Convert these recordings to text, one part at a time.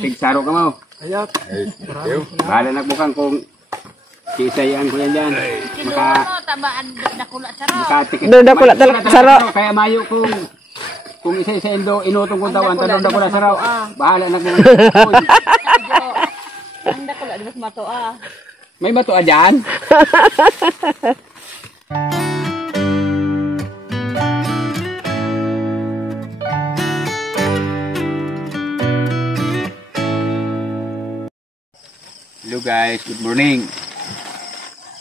Tigsaro ka mo. Ayat. Bahala na bukang kung sisayan ko yan dyan. Doon ako lang talaga saro. Kaya mayo kung isa-isa inutong kong tawan, tanong na ko na saraw. Bahala na kung... Ang dako lang, di mas matoa. May matoa dyan? Hello guys, good morning.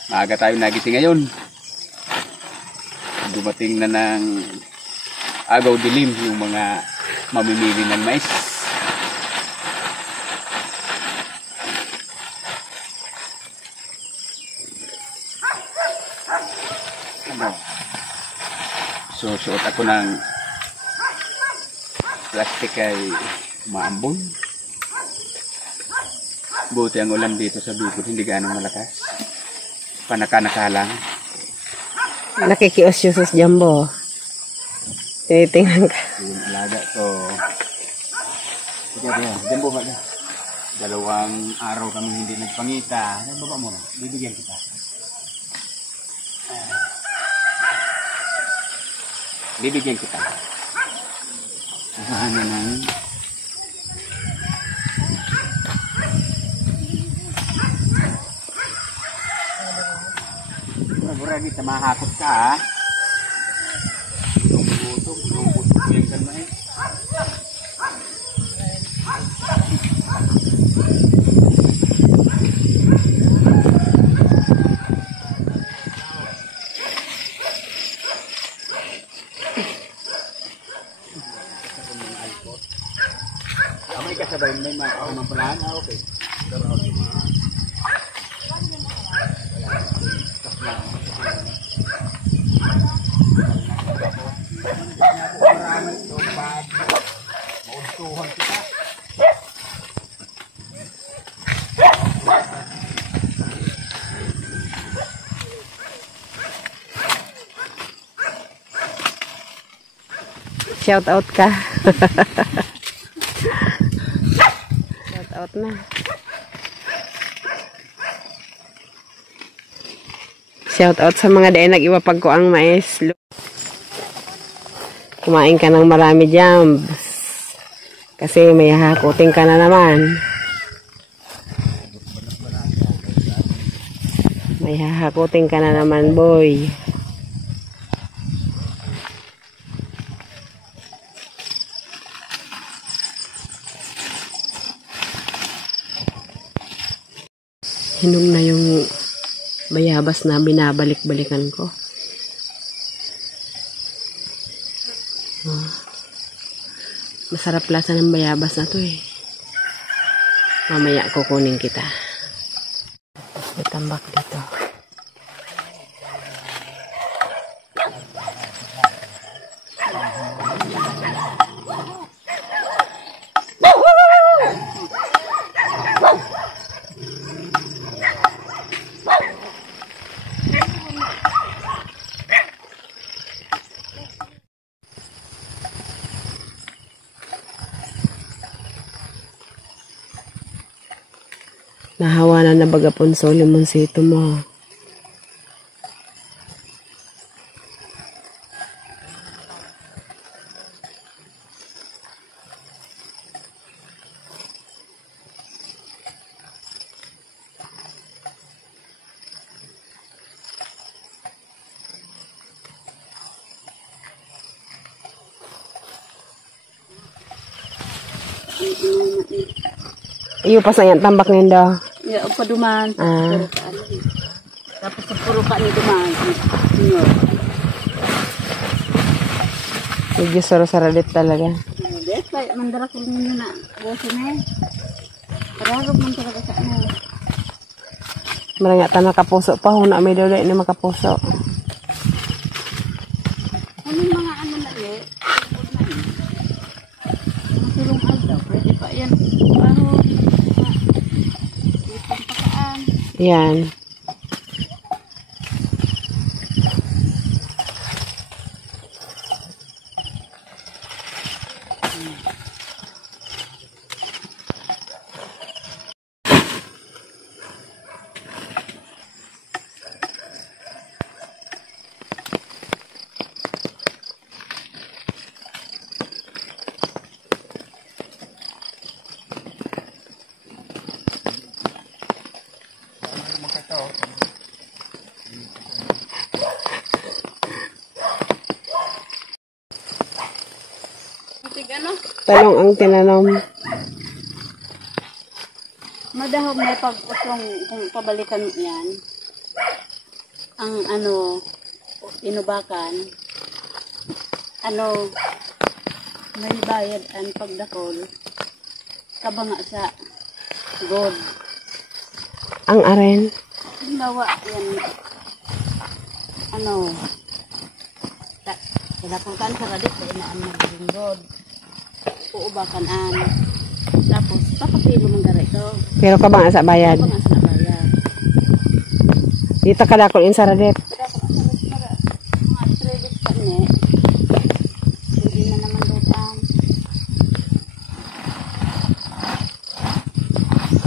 Maaga tayo nagising ngayon. Dumating na ng agaw dilim yung mga mamimili ng mais. So, suot ako ng plastic ay maambon. Buti ang ulan dito sa bukid, hindi gaano malakas. Panaka-naka lang. Nakikios-yusos Jumbo. Tinitingnan ka. Yung alaga ko. Sige, Jumbo ba na? 2 araw kami hindi nagpangita. Baba mo na, bibigyan kita. Bibigyan kita. Ano nang... Mura kita mahakot ka ha. Gutom yung kan na eh. May kasabay, may mapulaan. Okay. Shout out ka. Shout out na. Shout out sa mga daay nag-iwapag ko ang mais. Kumain ka ng marami jams. Kasi may hakuting ka na naman. May hahakuting ka na naman, boy. Hinog na yung bayabas na binabalik-balikan ko. Masarap lasa ng bayabas na to eh. Mamaya kukunin kita. May tambak dito. Nahawa na bagapon sa limonsito mo. Iyo pa sa yan tambak nindo. Ya, pa duman. Tapos sa puro ka ni duman. Medyo saro-saradit talaga. Des, mandara ko ninyo na. Boso na eh. Pararog man talaga sa ano. Marang ta makapuso pa. Huna may daw na makapuso. Ano yung mga ano na eh? Masulong aldaw. Pwede pa yan. Parang yan. Talong ang tinanom. Madahog may pag-usong kung pabalikan mo yan. Ang ano, inubakan. Ano, may bayad ang pagdakol. Kabanga sa gold. Ang aren. Halimbawa, yan, ano, kailakulkan sa radit, kaya na ang magiging gold. Uubakan an. Tapos, papapilo mong gara ito. Pero kabang sa bayad. Kabanga sa bayad. Dito kadakol in sa radet. Mga credit pa ni. Hindi na naman doon.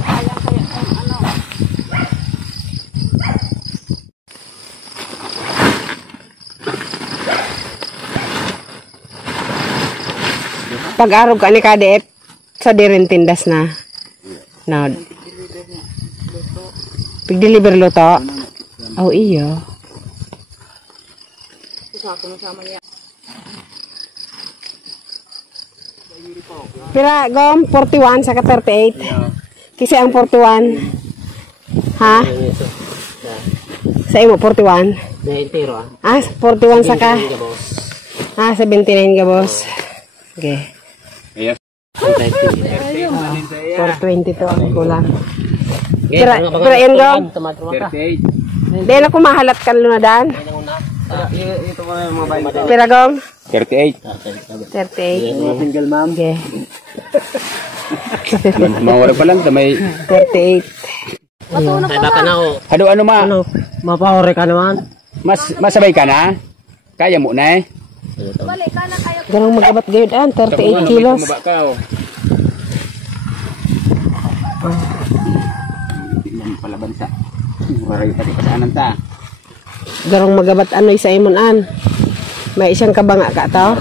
Sayang kaya kung ano. Pag-arog ka ni Kadet, sa dirin tindas na. Na. Pag-deliver luto. Oh, iyo. Pira, gom, 41 saka 38. Kasi ang 41. Ha? Sa imo, 41. 20 Ah, 41 saka. Ah, 79 ka, boss. Okay. Yes. 420 to ang kulang. Pira yan, gom. 38. Dahil ako mahalat ka lunadan. Ito ko yung mga bayi. Pira, gom. 38. 38. Single ma'am. Okay. Mawala pa lang sa may 38. Ay baka na ako. ano ma? Ano? Mapahore ka naman. Masabay ka na? Kaya mo na eh. Ganang mag-abat gayod an, 38 kilos. Maba ka oh. Hindi man palaban sa. Waray pati pasaanan ta. Garong magabat anoy sa imon an. May isang kabanga ka to.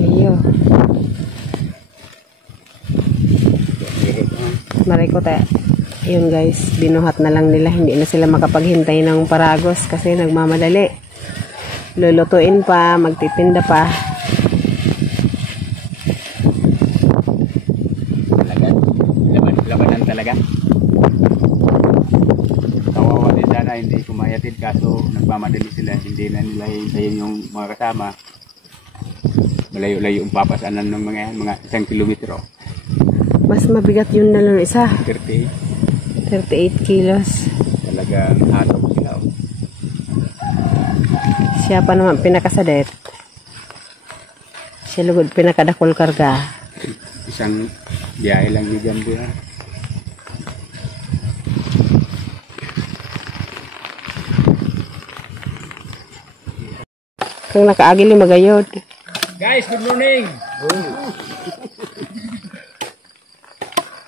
Iyo. Maray ko ta. Yun guys, binuhat na lang nila. Hindi na sila makapaghintay ng paragos kasi nagmamadali. Lulutuin pa, magtitinda pa. Talaga? Labanan talaga? Kawawa din sana hindi kumayatid kaso nagmamadali sila. Hindi na nila hintayin yung mga kasama. Malayo-layo ang papasanan ng mga 1 kilometro. Mas mabigat yun na lang isa. 38. 38 kilos. Talagang hato ko sila. Siya pa naman pinakasadet. Siya lugod pinakadakol karga. Isang biyahe lang ni Jambi ha. Kung nakaagili magayod. Guys, good morning!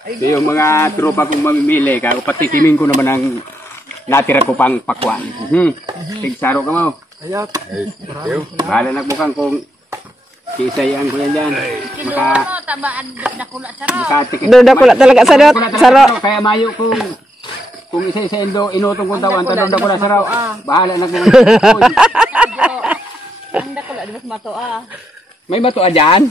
Ito yung mga tropa kong mamimili. Kako patikimin ko naman ang natira ko pang pakwan. Tigsaro ka mo. Ayat. Bahala na bukang kung kisayan ko yan dyan. Makatikit. Doon ako talaga sarot. Sarot. Kaya mayo kung isa-isa inutong kong tawan. Tanong na ko na saraw. Bahala na kung Ang dakula, di mas matoa. may matoa dyan.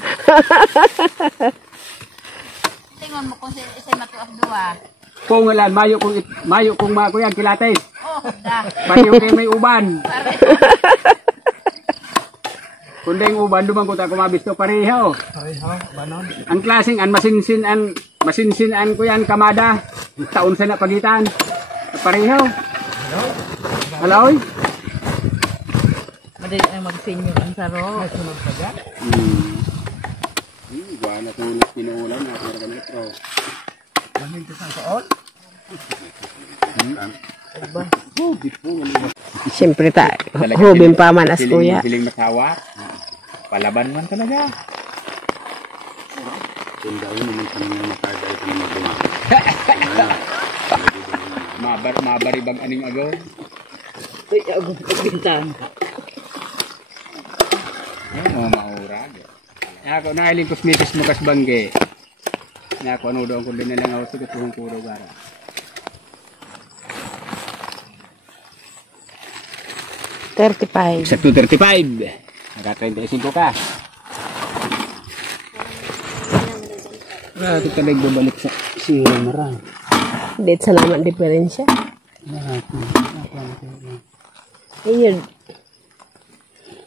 Tingnan mo kung isa'y matuas dua. Kung wala, mayo kung mga kuyan, kilates. Oh, da. Pati yung kayo may uban. Kung yung uban, dumang ko ta kumabisto pareho. Banon. Ang klaseng masinsin an kuyan kamada. Taon sa napagitan. Pareho. Haloy. Madali ay mag-senior ang saro. Buwan na tulad pinuulan na pero ganito. Siyempre ta. Hubin pa man as kuya. Hiling masawa. Palaban man talaga. Mabaribag aning agaw. Ay, ako pagpintan. Ano maurag. Ako nailing cosmetics mo kasbangge. Ako ano doon ko din na lang ako sa kutong kuro gara. 35. Sa 235. Naka-35 ka. Ito talagang bumalik sa sira marang. Dito salamat diferensya. Ayun.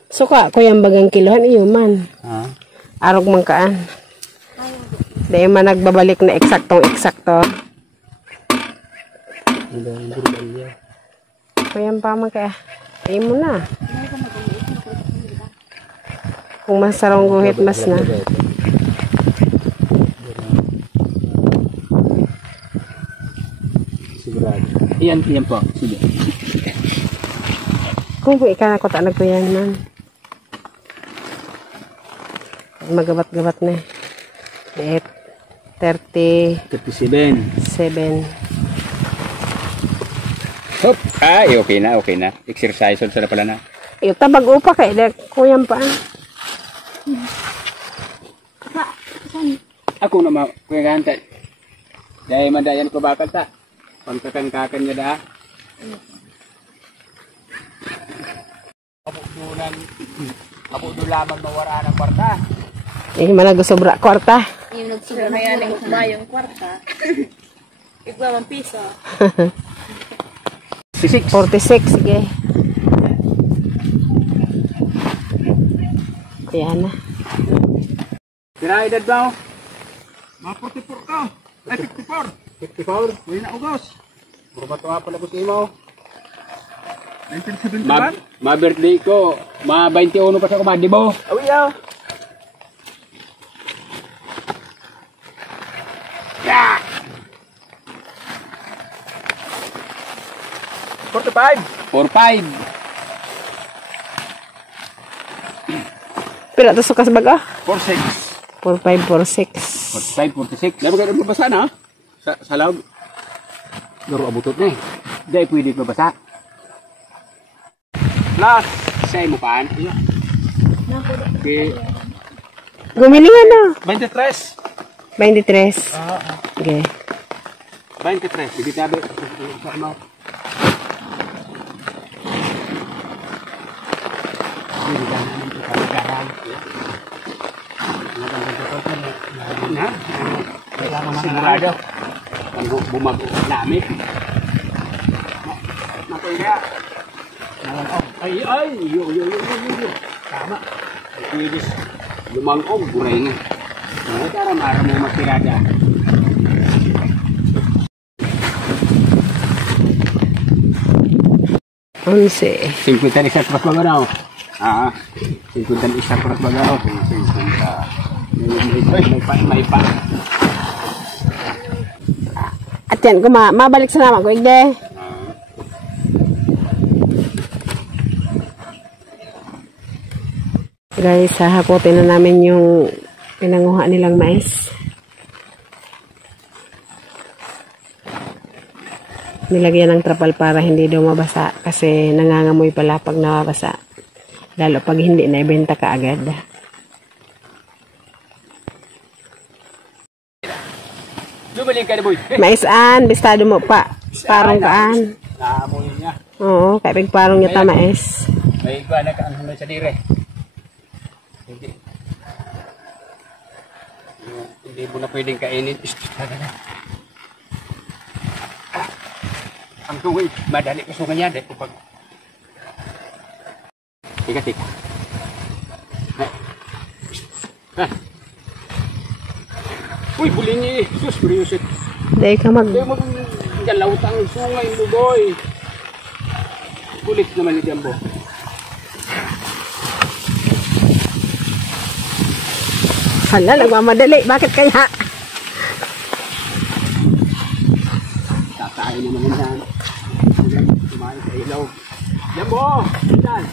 Suka ko yung bagang kilohan iyo man. Ha? Arog man kaan. Dahil man nagbabalik na eksaktong-eksakto. Kuyan pa man kaya. Ay mo na. Kung mas sarong guhit mas na. Sigurado. Iyan po. Sige. Kung ikaw na ko ta nagkuyan man. Magabat-gabat na. 37. 37. Hop. Ay, okay na. Exercise sa na pala na. Iyo tabag upa kay kuyan pa. Ako na kuya gantay. Dahil madayan ko bakal ta. Pangkakan-kakan niya da. Kabudulaman mawara ng kwarta. Eh mana sobra kwarta. Yung nagsubo na yan yung kumayong kwarta. Igwa 1 piso. 46 sige. Kaya na. Kira edad ba? Mga 44 ka. Ay 54. 54? May na ugos. Bumatuwa pala ko sa imo. 1971? Ma-birthday ko. Ma-21 pa sa kumadibo. Awiyaw. Yeah! 45. Pila to sukas baga? 46. 45, 46. 45, 46. Dapat ka mabasa na? Sa loob. Garo abutot na eh. Dahil pwede mabasa. Plus, say mo paan? Okay. Gumilingan na. 23. 23. Okay. 23. Hindi tabi. Sa mo. Sigurado. Ang bumago namin. Nakuya. Ay, yo. Tama. Pwede lumangkong buray nga. Para mara mo magtirada. Onse. 50 isa pas bagao. 50 isa pas bagao. 50. May pa. At yan, mabalik sa naman ko, igde. Guys, hahapotin na namin yung pinanguha nilang mais. Nilagyan ng trapal para hindi daw mabasa kasi nangangamoy pala pag nababasa. Lalo pag hindi na ibenta ka agad. Lumalik ka na boy. Maisan, bistado mo pa. Parong kaan. Naamoy niya. Oo, kaya pigparong niya ta mais. May iba na kaanong sa dire. Hindi mo na pwedeng kainin. Ang tuwi, madali ko sa kanya. Dahil pag... Tika. Uy, buling ni Jesus, Priusit. Dahil ka Dahil mag-galaw tang sungay mo, boy. Kulit naman ni Jambo. hala, nagmamadali. Bakit kaya? Tatayin mo naman yan. Tumahin sa ilaw. Jambo! Saan?